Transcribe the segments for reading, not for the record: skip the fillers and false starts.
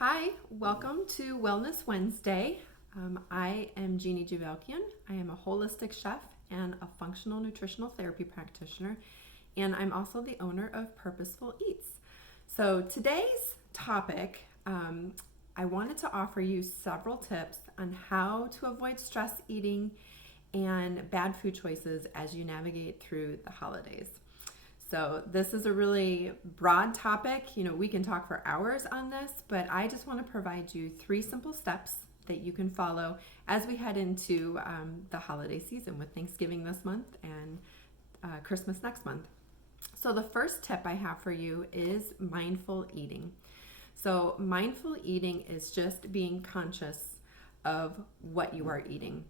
Hi, welcome to Wellness Wednesday. I am Jeanne Givelekian. I am a holistic chef and a functional nutritional therapy practitioner, and I'm also the owner of Purposeful Eats. So today's topic, I wanted to offer you several tips on how to avoid stress eating and bad food choices as you navigate through the holidays. So this is a really broad topic. We can talk for hours on this, but I just want to provide you 3 simple steps that you can follow as we head into the holiday season with Thanksgiving this month and Christmas next month. So the first tip I have for you is mindful eating. So mindful eating is just being conscious of what you are eating.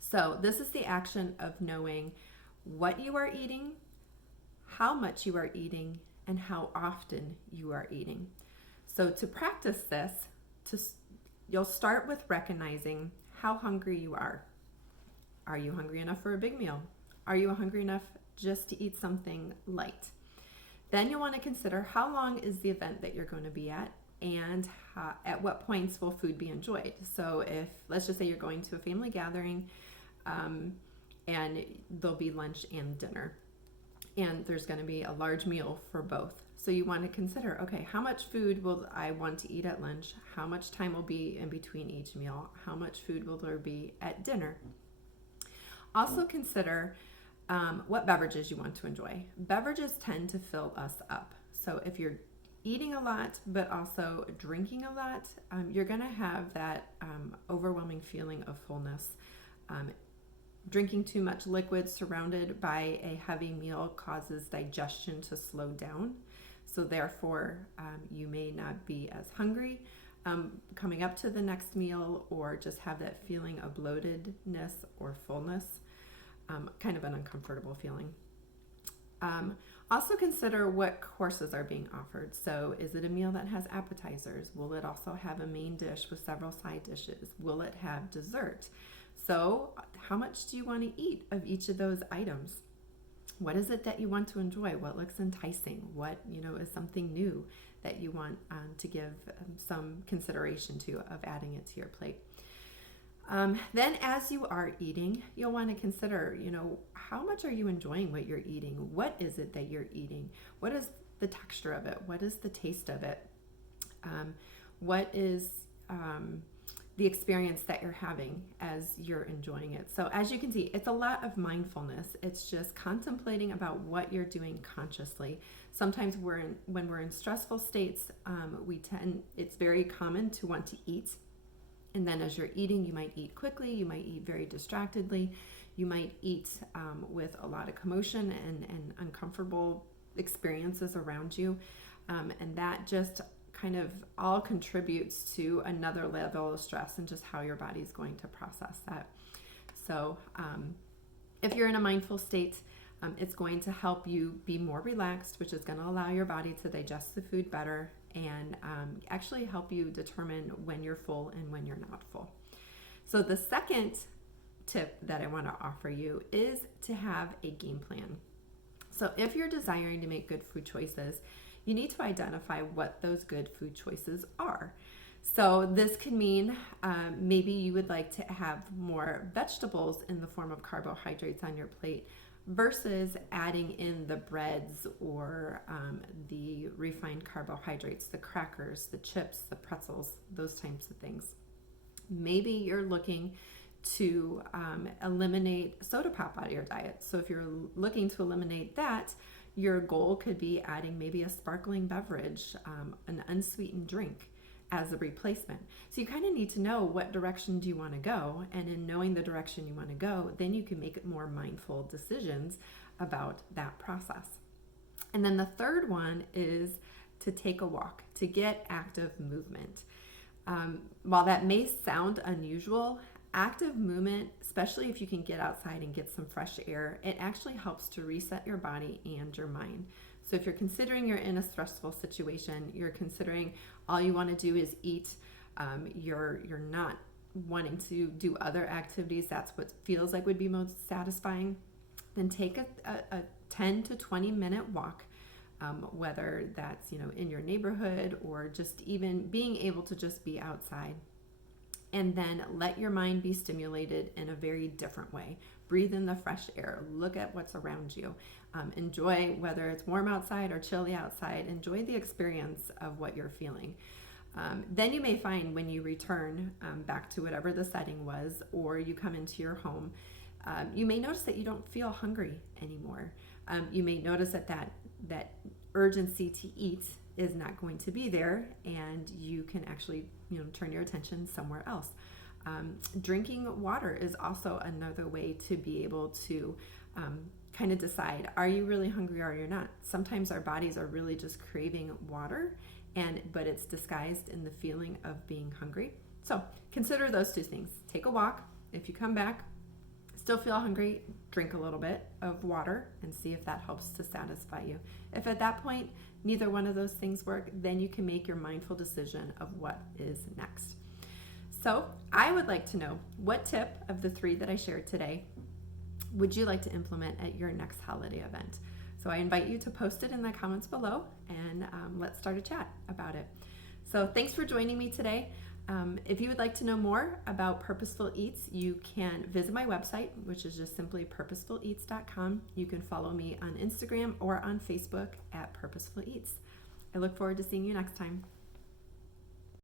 So this is the action of knowing what you are eating, how much you are eating, and how often you are eating. So to practice this, you'll start with recognizing how hungry you are. Are you hungry enough for a big meal? Are you hungry enough just to eat something light? Then you'll want to consider how long is the event that you're going to be at, and at what points will food be enjoyed. So if, let's just say you're going to a family gathering, and there'll be lunch and dinner, and there's going to be a large meal for both. So you want to consider, okay, how much food will I want to eat at lunch? How much time will be in between each meal? How much food will there be at dinner? Also consider what beverages you want to enjoy. Beverages tend to fill us up. So if you're eating a lot, but also drinking a lot, you're going to have that overwhelming feeling of fullness. Drinking too much liquid surrounded by a heavy meal causes digestion to slow down. So therefore, you may not be as hungry coming up to the next meal, or just have that feeling of bloatedness or fullness, kind of an uncomfortable feeling. Also consider what courses are being offered. So is it a meal that has appetizers? Will it also have a main dish with several side dishes? Will it have dessert? So how much do you want to eat of each of those items? What is it that you want to enjoy? What looks enticing? What is something new that you want to give some consideration to of adding it to your plate? Then as you are eating, you'll want to consider, how much are you enjoying what you're eating? What is it that you're eating? What is the texture of it? What is the taste of it? What is the experience that you're having as you're enjoying it? So as you can see, it's a lot of mindfulness. It's just contemplating about what you're doing consciously. Sometimes when we're in stressful states, it's very common to want to eat. And then as you're eating, you might eat quickly, you might eat very distractedly, you might eat with a lot of commotion and uncomfortable experiences around you. And that just kind of all contributes to another level of stress and just how your body's going to process that. So if you're in a mindful state, it's going to help you be more relaxed, which is going to allow your body to digest the food better and actually help you determine when you're full and when you're not full. So the second tip that I want to offer you is to have a game plan. So if you're desiring to make good food choices, you need to identify what those good food choices are. So this could mean maybe you would like to have more vegetables in the form of carbohydrates on your plate versus adding in the breads or the refined carbohydrates, the crackers, the chips, the pretzels, those types of things. Maybe you're looking to eliminate soda pop out of your diet. So if you're looking to eliminate that, your goal could be adding maybe a sparkling beverage, an unsweetened drink as a replacement. So you kind of need to know what direction do you want to go, and in knowing the direction you want to go, then you can make more mindful decisions about that process. And then the third one is to take a walk, to get active movement. While that may sound unusual, active movement, especially if you can get outside and get some fresh air, it actually helps to reset your body and your mind. So if you're considering you're in a stressful situation, you're considering all you want to do is eat, you're not wanting to do other activities, that's what feels like would be most satisfying, then take a 10 to 20 minute walk whether that's, in your neighborhood or just even being able to just be outside. And then let your mind be stimulated in a very different way. Breathe in the fresh air. Look at what's around you. Enjoy whether it's warm outside or chilly outside. Enjoy the experience of what you're feeling. Then you may find when you return back to whatever the setting was, or you come into your home, you may notice that you don't feel hungry anymore. You may notice that urgency to eat is not going to be there, and you can actually turn your attention somewhere else. Drinking water is also another way to be able to kind of decide, are you really hungry or you're not? Sometimes our bodies are really just craving water, but it's disguised in the feeling of being hungry. So consider those two things. Take a walk. If you come back, still feel hungry, drink a little bit of water and see if that helps to satisfy you. If at that point neither one of those things work, then you can make your mindful decision of what is next. So I would like to know, what tip of the 3 that I shared today would you like to implement at your next holiday event? So I invite you to post it in the comments below, and let's start a chat about it. So thanks for joining me today. If you would like to know more about Purposeful Eats, you can visit my website, which is just simply purposefuleats.com. You can follow me on Instagram or on Facebook at Purposeful Eats. I look forward to seeing you next time.